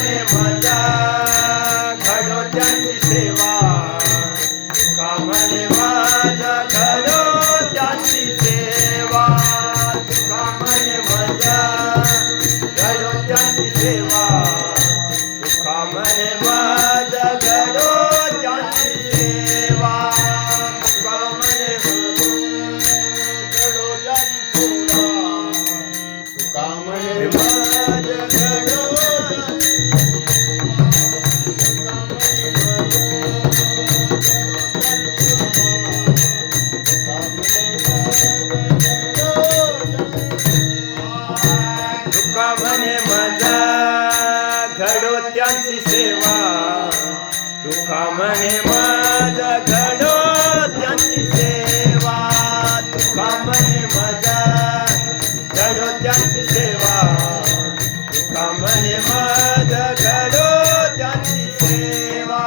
म्हणे माझा घडो त्यांची सेवा तुका म्हणे माझा घडो त्यांची सेवा तुका म्हणे माझा घडो त्यांची सेवा तुका म्हणे माझा घडो त्यांची सेवा तुका म्हणे घडो त्यांची सेवा तुका म्हणे माझा घडो तुका म्हणे माझा घडो त्यांची सेवा तुका म्हणे माझा घडो त्यांची सेवा तुका म्हणे माझा घडो त्यांची सेवा तुका म्हणे माझा घडो त्यांची सेवा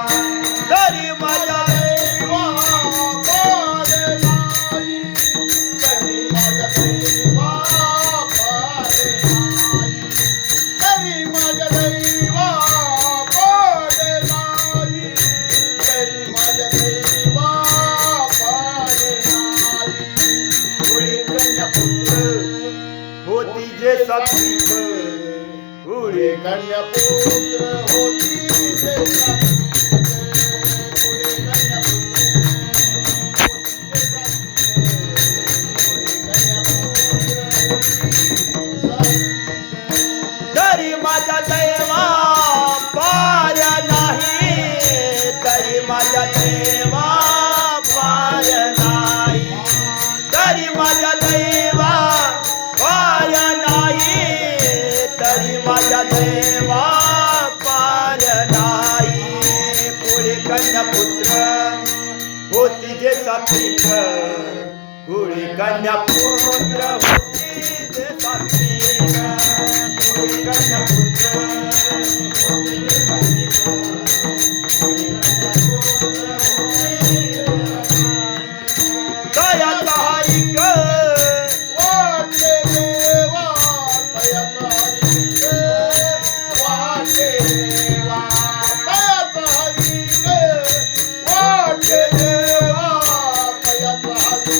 तरी माझा देवा पारे नाही तरी माझा देवा पारे नाही तरी माझा देवा पारे नाही तरी माझा देवा पारे नाही पुढे कन्या पुत्र होती जे सात्विक पुढे कन्या पुत्र होती जे सात्विक पुढे कन्या पुत्र तरी माझा देवा पार नाही तरी माझा देवा पार नाही तरी माझा देवा पार नाही तरी माझा देवा पार नाही पुढे कन्या पुत्र होती जे सात्विक पुढे कन्या पुत्र होती जे सात्विक पुढे कन्या पुत्र होती जे सात्विक पुढे कन्या पुत्र होती जे सात्विक दयाचा हरिक वाटे देवा दयाचा हरिक वाटे देवा दयाचा हरिक वाटे देवा दयाचा हरिक वाटे देवा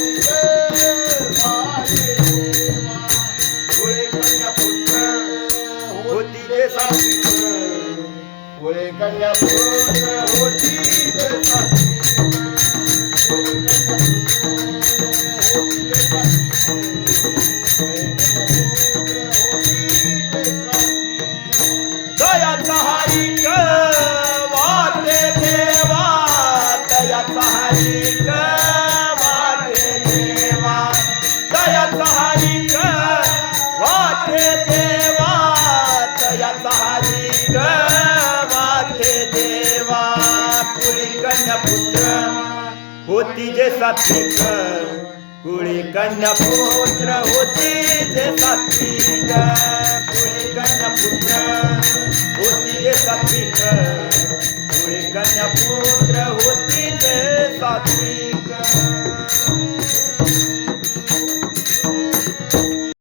पुढे कन्या पुत्र होती जे सात्विक पुढे कन्या पुत्र होती जे सात्विक पुढे कन्या पुत्र होती जे सात्विक दयाचा हरिक वाटे देवा दयाचा हरिक वाटे देवा दयाचा हरिक वाटे देवा दयाचा हरिक वाटे देवा पुढे कन्या पुत्र होती जे सात्विक पुढे कन्या पुत्र होती जे सात्विक पुढे कन्या पुत्र होती जे सात्विक पुढे कन्या पुत्र होती जे सात्विक